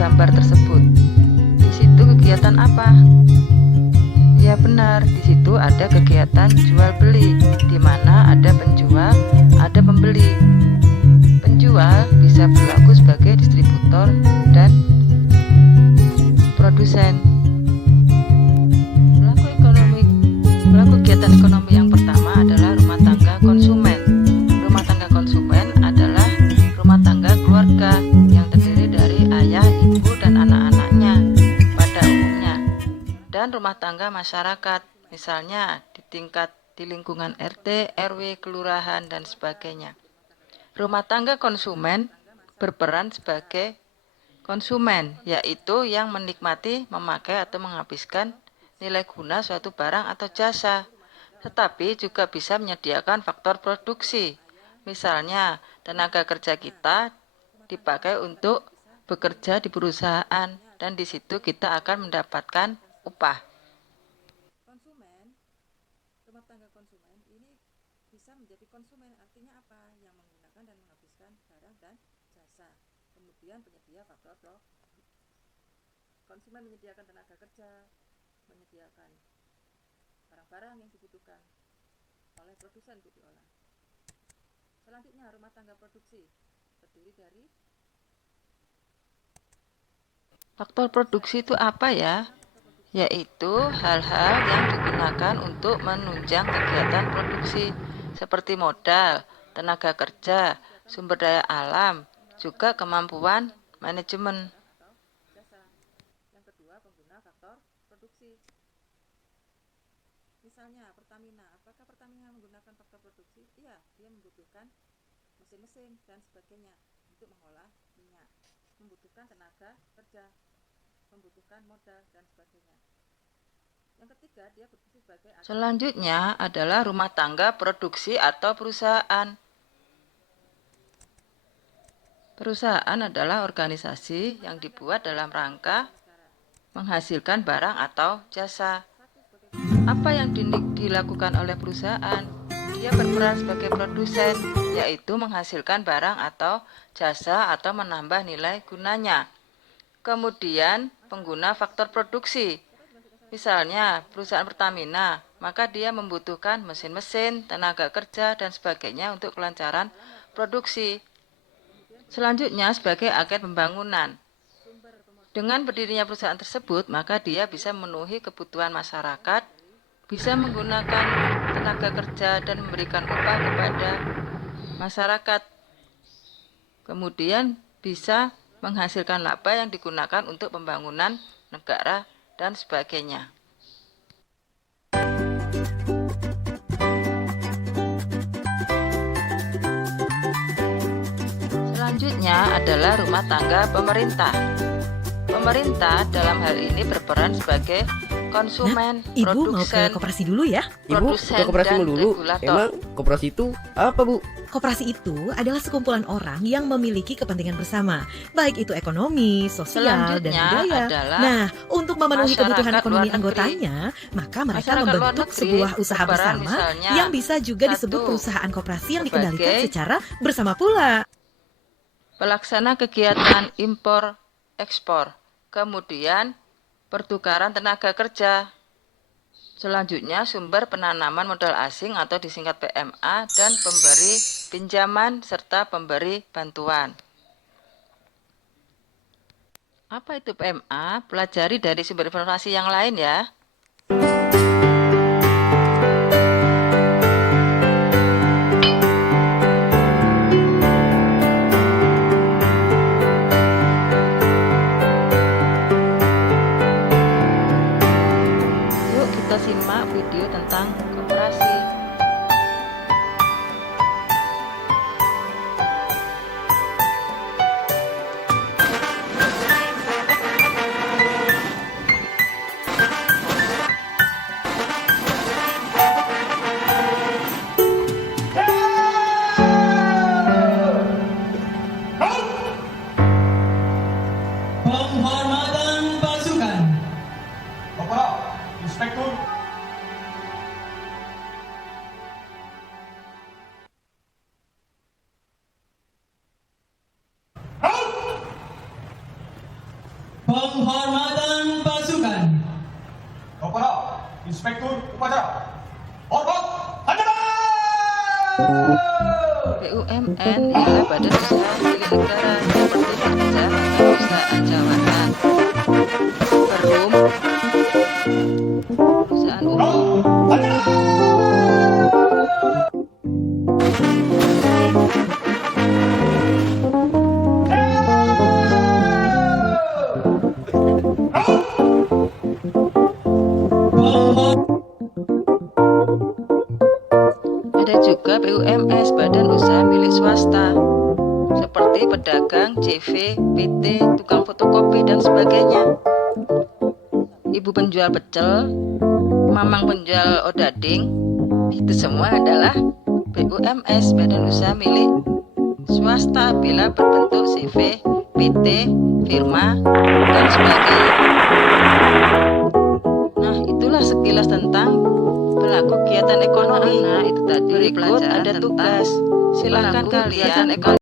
gambar tersebut. Di situ kegiatan apa? Ya benar, di situ ada kegiatan jual beli, di mana ada penjual, ada pembeli. Penjual bisa berlaku sebagai distributor dan produsen. Pelaku kegiatan ekonomi yang pertama adalah rumah tangga konsumen. Rumah tangga konsumen adalah rumah tangga keluarga yang terdiri dari ayah, ibu, dan anak-anaknya pada umumnya, dan rumah tangga masyarakat, misalnya di lingkungan RT, RW, kelurahan, dan sebagainya. Rumah tangga konsumen berperan sebagai konsumen, yaitu yang menikmati, memakai, atau menghabiskan nilai guna suatu barang atau jasa, tetapi juga bisa menyediakan faktor produksi. Misalnya, tenaga kerja kita dipakai untuk bekerja di perusahaan, dan di situ kita akan mendapatkan upah. Konsumen, rumah tangga konsumen ini bisa menjadi konsumen, artinya apa? Yang menggunakan dan menghabiskan barang dan jasa. Kemudian penyedia faktor produksi. Konsumen menyediakan tenaga kerja, menyediakan barang-barang yang dibutuhkan oleh produsen untuk diolah. Selanjutnya, rumah tangga produksi terdiri dari Faktor produksi itu apa ya? Yaitu hal-hal yang digunakan untuk menunjang kegiatan produksi seperti modal, tenaga kerja, sumber daya alam, juga kemampuan manajemen. jasa. Yang kedua, pengguna faktor produksi. Misalnya Pertamina, apakah Pertamina menggunakan faktor produksi? Iya, dia membutuhkan mesin-mesin dan sebagainya untuk mengolah minyak, membutuhkan tenaga kerja, membutuhkan modal dan sebagainya. Yang ketiga, dia berfungsi sebagai Selanjutnya adalah rumah tangga produksi atau perusahaan. Perusahaan adalah organisasi yang dibuat dalam rangka menghasilkan barang atau jasa. Apa yang dilakukan oleh perusahaan? Dia berperan sebagai produsen, yaitu menghasilkan barang atau jasa atau menambah nilai gunanya. Kemudian pengguna faktor produksi. Misalnya perusahaan Pertamina, maka dia membutuhkan mesin-mesin, tenaga kerja, dan sebagainya untuk kelancaran produksi. Selanjutnya sebagai agen pembangunan. Dengan berdirinya perusahaan tersebut, maka dia bisa memenuhi kebutuhan masyarakat, bisa menggunakan tenaga kerja dan memberikan upah kepada masyarakat. Kemudian bisa menghasilkan laba yang digunakan untuk pembangunan negara dan sebagainya. Selanjutnya adalah rumah tangga pemerintah. Pemerintah dalam hal ini berperan sebagai konsumen, Ibu mau ke produsen, koperasi dulu ya? Ibu ke koperasi dan dulu. regulator. Emang koperasi itu apa, Bu? Koperasi itu adalah sekumpulan orang yang memiliki kepentingan bersama, baik itu ekonomi, sosial, dan Selanjutnya budaya. adalah Nah, untuk memenuhi masyarakat kebutuhan ekonomi luar negeri. anggotanya, maka mereka Masyarakat luar membentuk negeri sebuah usaha berperan bersama misalnya, yang bisa juga disebut satu, perusahaan koperasi yang sebagai dikendalikan secara bersama pula. pelaksana kegiatan impor ekspor, kemudian pertukaran tenaga kerja. Selanjutnya sumber penanaman modal asing atau disingkat PMA, dan pemberi pinjaman serta pemberi bantuan. Apa itu PMA? Pelajari dari sumber informasi yang lain ya. Yuk kita simak video tentang koperasi. Penghormatan pasukan. Kepada Inspektur Upacara. Hormat, hadapan! BUMN ialah badan usaha milik negara seperti Perda atau perusahaan jawatan. Perum, perusahaan umum. Ada juga BUMS, badan usaha milik swasta, seperti pedagang, CV, PT, tukang fotokopi, dan sebagainya. Ibu penjual pecel, mamang penjual odading, itu semua adalah BUMS, badan usaha milik swasta bila berbentuk CV, PT, firma, dan sebagainya. Nah, itulah sekilas tentang pelaku kegiatan ekonomi. Nah, itu tadi berikut ada tugas. Silahkan kalian